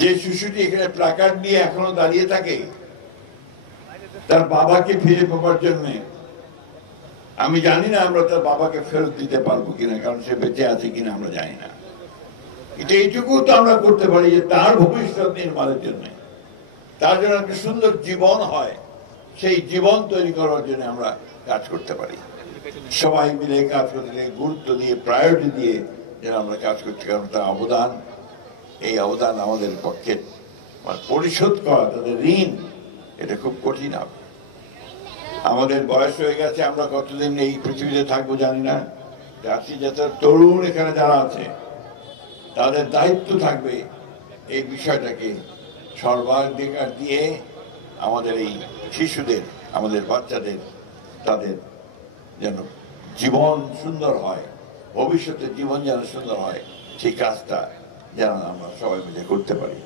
যে শিশুটি এখানে প্ল্যাকার্ড নিয়ে এখনো দাঁড়িয়ে থাকে তার বাবাকে ফিরে পাবার জন্য, আমি জানি না আমরা তার বাবাকে ফেরত দিতে পারবো কিনা, কারণ সে বেঁচে আছে কিনা আমরা জানি না। এটা এইটুকু তো আমরা করতে পারি যে তার ভবিষ্যৎ নির্মাণের জন্য, তার জন্য একটা সুন্দর জীবন হয়, সেই জীবন তৈরি করার জন্য আমরা কাজ করতে পারি। সবাই মিলে কাজ করতে, গুরুত্ব দিয়ে, প্রায়োরিটি দিয়ে যেন আমরা কাজ করতে, কারণ তার অবদান, এই অবদান আমাদের পক্ষে পরিশোধ করা, তাদের ঋণ, এটা খুব কঠিন হবে। আমাদের বয়স হয়ে গেছে, আমরা কতদিন এই পৃথিবীতে থাকবো জানি না। জাতি জাতার তরুণ এখানে যারা আছে তাদের দায়িত্ব থাকবে এই বিষয়টাকে সর্বাধিকার দিয়ে আমাদের এই শিশুদের, আমাদের বাচ্চাদের, তাদের যেন জীবন সুন্দর হয়, ভবিষ্যতের জীবন যেন সুন্দর হয়, সেই কাজটা যেন আমরা সবাই মিলে করতে পারি।